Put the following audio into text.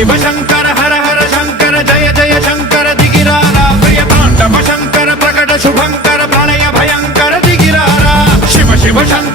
शिव शंकर हर हर शंकर जय जय शंकर दिगिरारा प्रिय तांडव शंकर प्रकट शुभंकर प्रणय भयंकर दिगिरारा शिव शिव शंकर